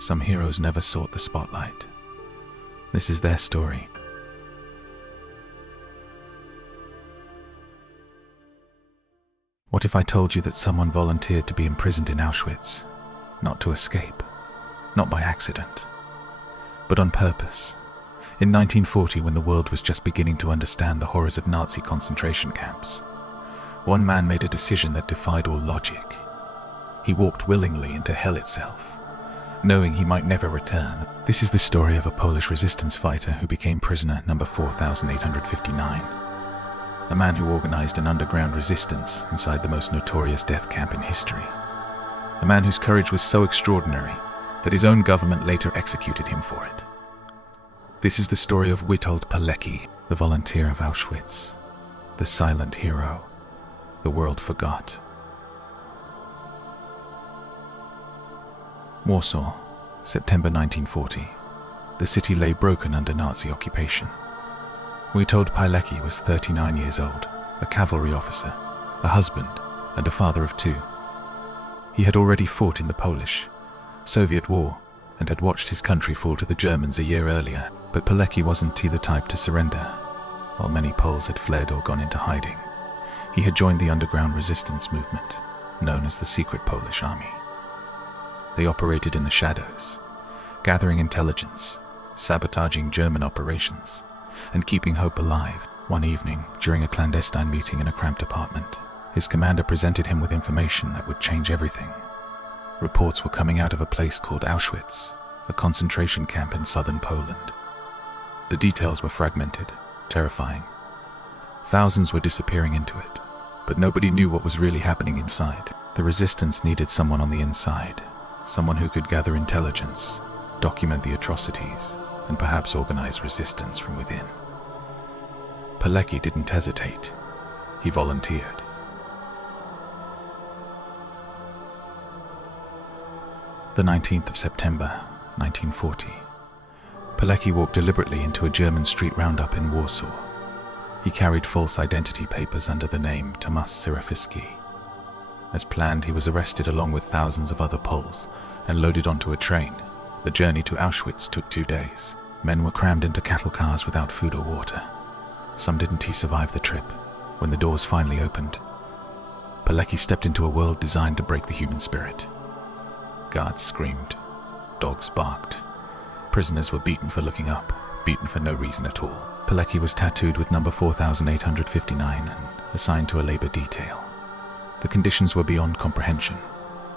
Some heroes never sought the spotlight. This is their story. What if I told you that someone volunteered to be imprisoned in Auschwitz, not to escape, not by accident, but on purpose? In 1940, when the world was just beginning to understand the horrors of Nazi concentration camps, one man made a decision that defied all logic. He walked willingly into hell itself, knowing he might never return. This is the story of a Polish resistance fighter who became prisoner number 4859. A man who organized an underground resistance inside the most notorious death camp in history. A man whose courage was so extraordinary that his own government later executed him for it. This is the story of Witold Pilecki, the volunteer of Auschwitz, the silent hero the world forgot. Warsaw, September 1940. The city lay broken under Nazi occupation. Witold Pilecki was 39 years old, a cavalry officer, a husband, and a father of two. He had already fought in the Polish-Soviet War and had watched his country fall to the Germans a year earlier, but Pilecki wasn't the type to surrender. While many Poles had fled or gone into hiding, he had joined the underground resistance movement, known as the Secret Polish Army. They operated in the shadows, gathering intelligence, sabotaging German operations, and keeping hope alive. One evening, during a clandestine meeting in a cramped apartment, his commander presented him with information that would change everything. Reports were coming out of a place called Auschwitz, a concentration camp in southern Poland. The details were fragmented, terrifying. Thousands were disappearing into it, but nobody knew what was really happening inside. The resistance needed someone on the inside, someone who could gather intelligence, document the atrocities, and perhaps organize resistance from within. Pilecki didn't hesitate. He volunteered. The 19th of September, 1940. Pilecki walked deliberately into a German street roundup in Warsaw. He carried false identity papers under the name Tomasz Serafisky. As planned, he was arrested along with thousands of other Poles and loaded onto a train. The journey to Auschwitz took 2 days. Men were crammed into cattle cars without food or water. Some didn't survive the trip. When the doors finally opened, Pilecki stepped into a world designed to break the human spirit. Guards screamed. Dogs barked. Prisoners were beaten for looking up, beaten for no reason at all. Pilecki was tattooed with number 4859 and assigned to a labor detail. The conditions were beyond comprehension.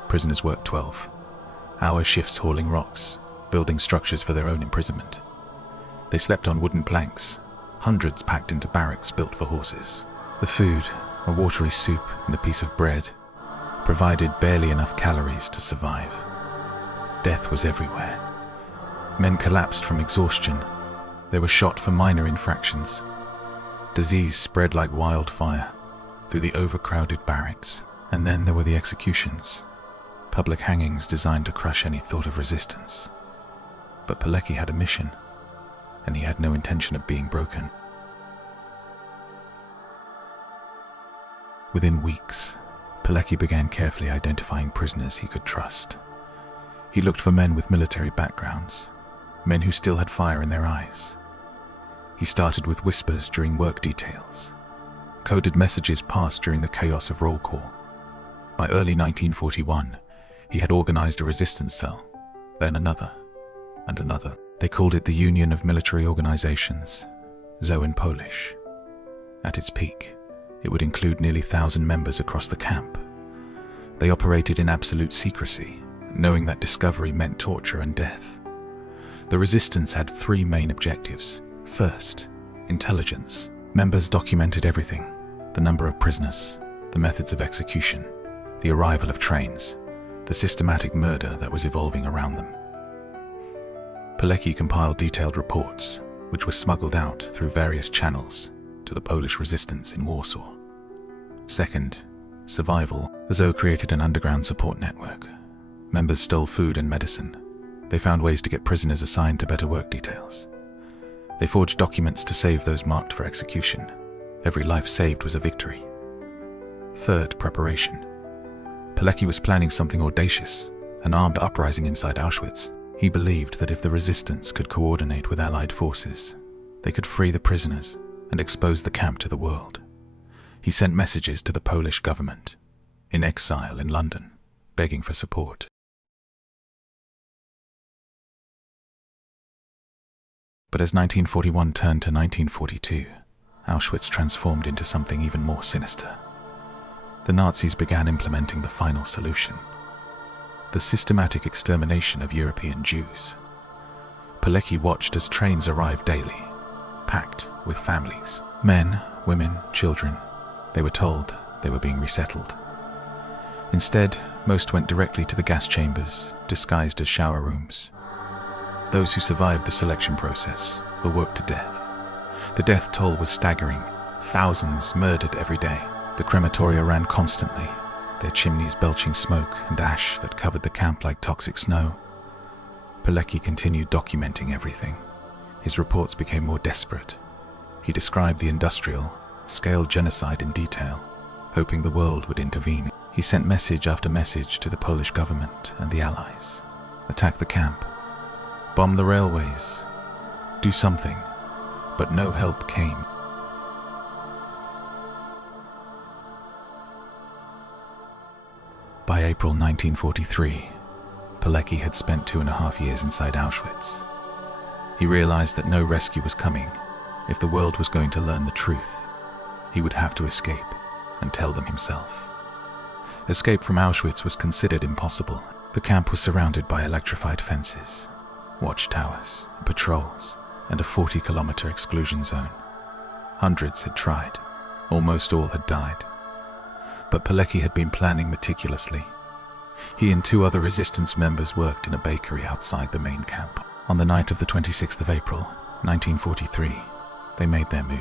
Prisoners worked 12-hour shifts hauling rocks, building structures for their own imprisonment. They slept on wooden planks, hundreds packed into barracks built for horses. The food, a watery soup and a piece of bread, provided barely enough calories to survive. Death was everywhere. Men collapsed from exhaustion. They were shot for minor infractions. Disease spread like wildfire through the overcrowded barracks. And then there were the executions. Public hangings designed to crush any thought of resistance. But Pilecki had a mission, and he had no intention of being broken. Within weeks, Pilecki began carefully identifying prisoners he could trust. He looked for men with military backgrounds, men who still had fire in their eyes. He started with whispers during work details. Coded messages passed during the chaos of roll call. By early 1941, he had organized a resistance cell, then another, and another. They called it the Union of Military Organizations, ZO in Polish. At its peak, it would include nearly 1,000 members across the camp. They operated in absolute secrecy, knowing that discovery meant torture and death. The resistance had 3 main objectives. First, intelligence. Members documented everything: the number of prisoners, the methods of execution, the arrival of trains, the systematic murder that was evolving around them. Pilecki compiled detailed reports, which were smuggled out through various channels to the Polish resistance in Warsaw. Second, survival. The ZO created an underground support network. Members stole food and medicine. They found ways to get prisoners assigned to better work details. They forged documents to save those marked for execution. Every life saved was a victory. Third, preparation. Pilecki was planning something audacious, an armed uprising inside Auschwitz. He believed that if the resistance could coordinate with Allied forces, they could free the prisoners and expose the camp to the world. He sent messages to the Polish government, in exile in London, begging for support. But as 1941 turned to 1942, Auschwitz transformed into something even more sinister. The Nazis began implementing the final solution: the systematic extermination of European Jews. Pilecki watched as trains arrived daily, packed with families, men, women, children. They were told they were being resettled. Instead, most went directly to the gas chambers, disguised as shower rooms. Those who survived the selection process were worked to death. The death toll was staggering, thousands murdered every day. The crematoria ran constantly, their chimneys belching smoke and ash that covered the camp like toxic snow. Pilecki continued documenting everything. His reports became more desperate. He described the industrial-scale genocide in detail, hoping the world would intervene. He sent message after message to the Polish government and the Allies. Attack the camp. Bomb the railways. Do something. But no help came. By April 1943, Pilecki had spent 2.5 years inside Auschwitz. He realized that no rescue was coming. If the world was going to learn the truth, he would have to escape and tell them himself. Escape from Auschwitz was considered impossible. The camp was surrounded by electrified fences, watchtowers, patrols, and a 40-kilometer exclusion zone. Hundreds had tried. Almost all had died. But Pilecki had been planning meticulously. He and 2 other resistance members worked in a bakery outside the main camp. On the night of the 26th of April, 1943, they made their move.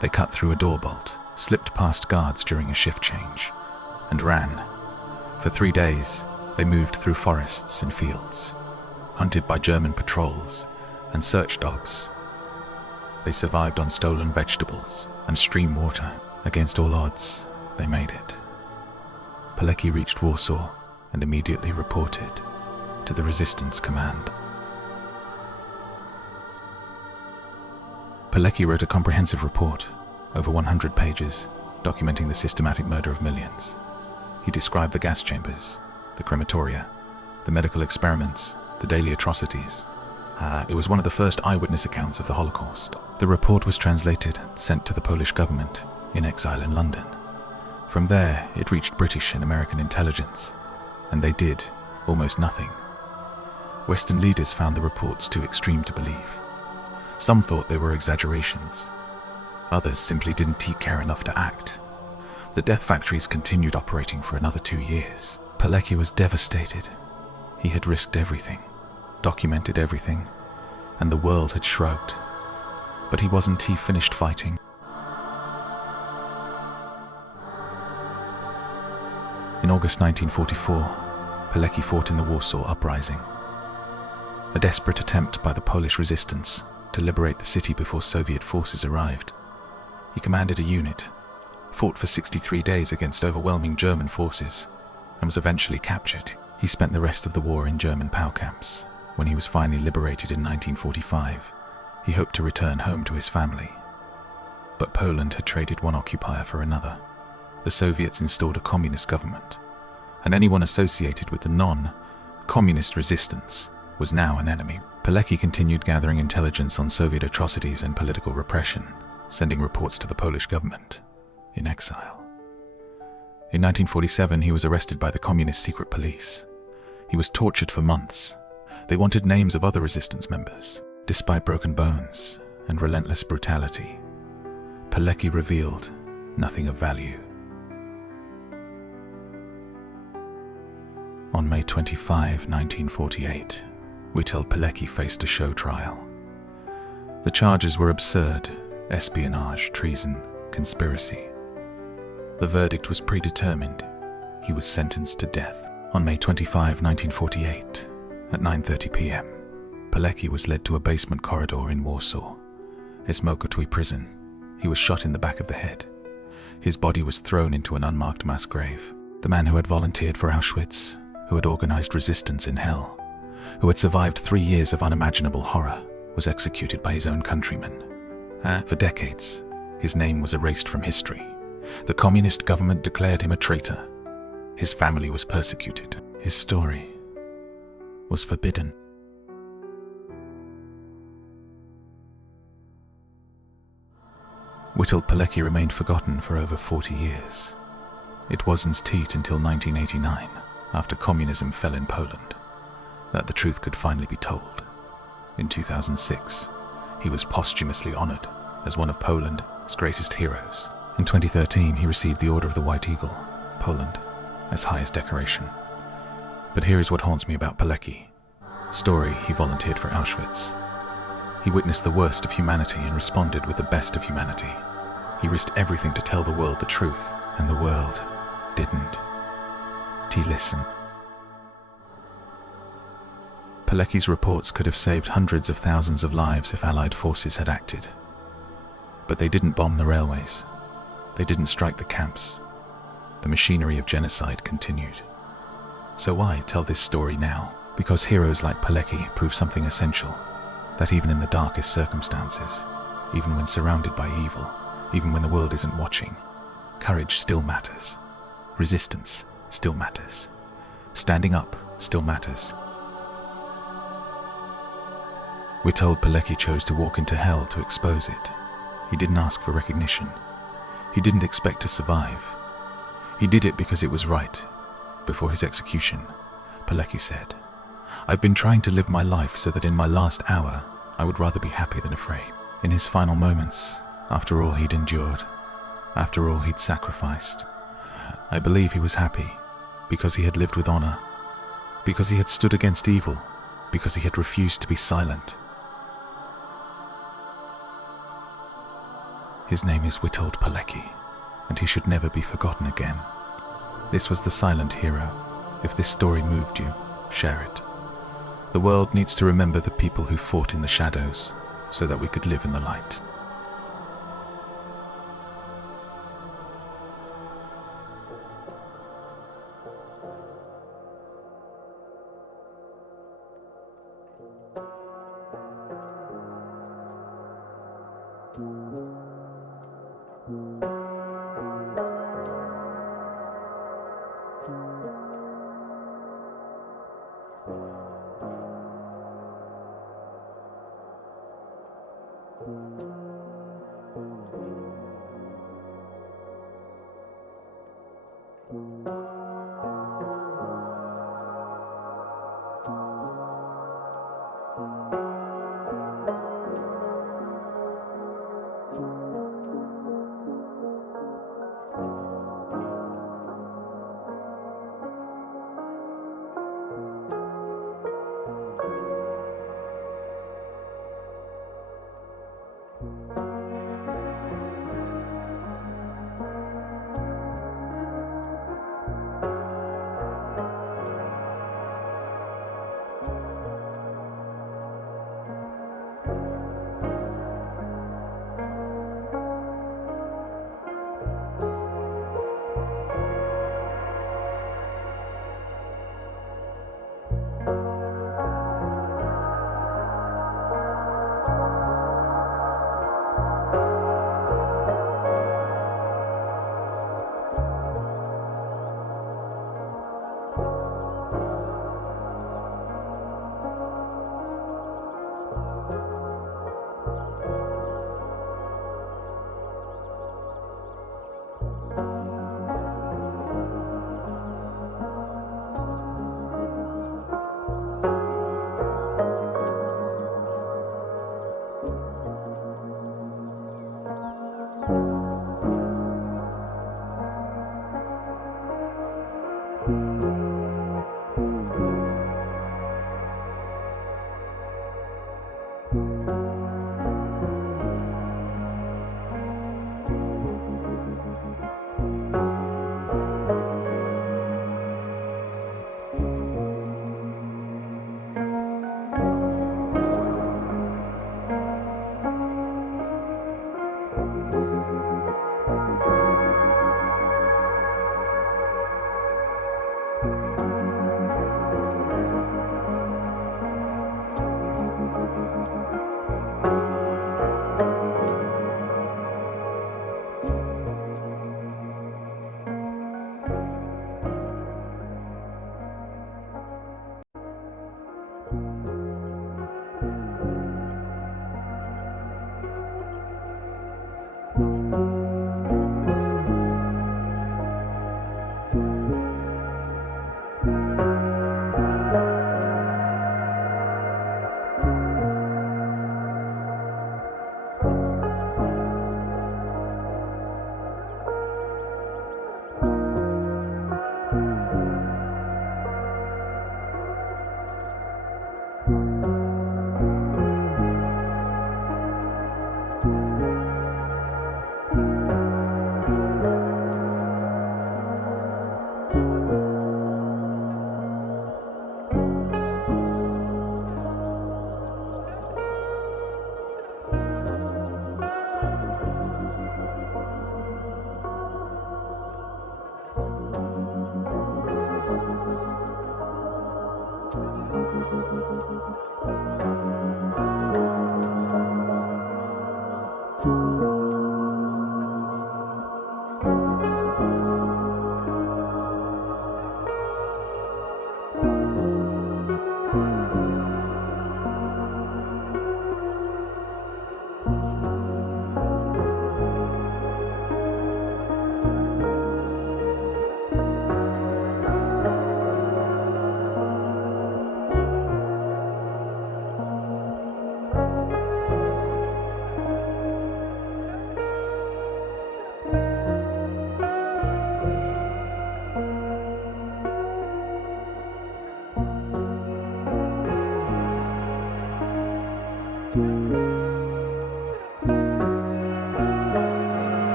They cut through a door bolt, slipped past guards during a shift change, and ran. For 3 days, they moved through forests and fields, hunted by German patrols and search dogs. They survived on stolen vegetables and stream water. Against all odds, they made it. Pilecki reached Warsaw and immediately reported to the resistance command. Pilecki wrote a comprehensive report, over 100 pages, documenting the systematic murder of millions. He described the gas chambers, the crematoria, the medical experiments, the daily atrocities. It was one of the first eyewitness accounts of the Holocaust. The report was translated, sent to the Polish government, in exile in London. From there, it reached British and American intelligence, and they did almost nothing. Western leaders found the reports too extreme to believe. Some thought they were exaggerations. Others simply didn't care enough to act. The death factories continued operating for another 2 years. Pilecki was devastated. He had risked everything, documented everything, and the world had shrugged. But he wasn't finished fighting. In August 1944, Pilecki fought in the Warsaw Uprising, a desperate attempt by the Polish resistance to liberate the city before Soviet forces arrived. He commanded a unit, fought for 63 days against overwhelming German forces, and was eventually captured. He spent the rest of the war in German POW camps. When he was finally liberated in 1945, he hoped to return home to his family. But Poland had traded one occupier for another. The Soviets installed a communist government, and anyone associated with the non-communist resistance was now an enemy. Pilecki continued gathering intelligence on Soviet atrocities and political repression, sending reports to the Polish government, in exile. In 1947, he was arrested by the communist secret police. He was tortured for months. They wanted names of other resistance members. Despite broken bones and relentless brutality, Pilecki revealed nothing of value. On May 25, 1948, Witold Pilecki faced a show trial. The charges were absurd: espionage, treason, conspiracy. The verdict was predetermined. He was sentenced to death. On May 25, 1948, at 9:30 p.m., Pilecki was led to a basement corridor in Warsaw, WWII prison. He was shot in the back of the head. His body was thrown into an unmarked mass grave. The man who had volunteered for Auschwitz, who had organized resistance in hell, who had survived 3 years of unimaginable horror, was executed by his own countrymen. For decades, his name was erased from history. The communist government declared him a traitor. His family was persecuted. His story was forbidden. Witold Pilecki remained forgotten for over 40 years. It wasn't until 1989, after communism fell in Poland, that the truth could finally be told. In 2006, he was posthumously honored as one of Poland's greatest heroes. In 2013, he received the Order of the White Eagle, Poland, as highest decoration. But here is what haunts me about Pilecki. Story, he volunteered for Auschwitz. He witnessed the worst of humanity and responded with the best of humanity. He risked everything to tell the world the truth, and the world didn't. He listened. Pilecki's reports could have saved hundreds of thousands of lives if Allied forces had acted. But they didn't bomb the railways. They didn't strike the camps. The machinery of genocide continued. So why tell this story now? Because heroes like Pilecki prove something essential, that even in the darkest circumstances, even when surrounded by evil, even when the world isn't watching, courage still matters. Resistance still matters. Standing up still matters. Witold Pilecki chose to walk into hell to expose it. He didn't ask for recognition. He didn't expect to survive. He did it because it was right. Before his execution, Pilecki said, "I've been trying to live my life so that in my last hour, I would rather be happy than afraid." In his final moments, after all he'd endured, after all he'd sacrificed, I believe he was happy because he had lived with honor, because he had stood against evil, because he had refused to be silent. His name is Witold Pilecki, and he should never be forgotten again. This was the silent hero. If this story moved you, share it. The world needs to remember the people who fought in the shadows so that we could live in the light.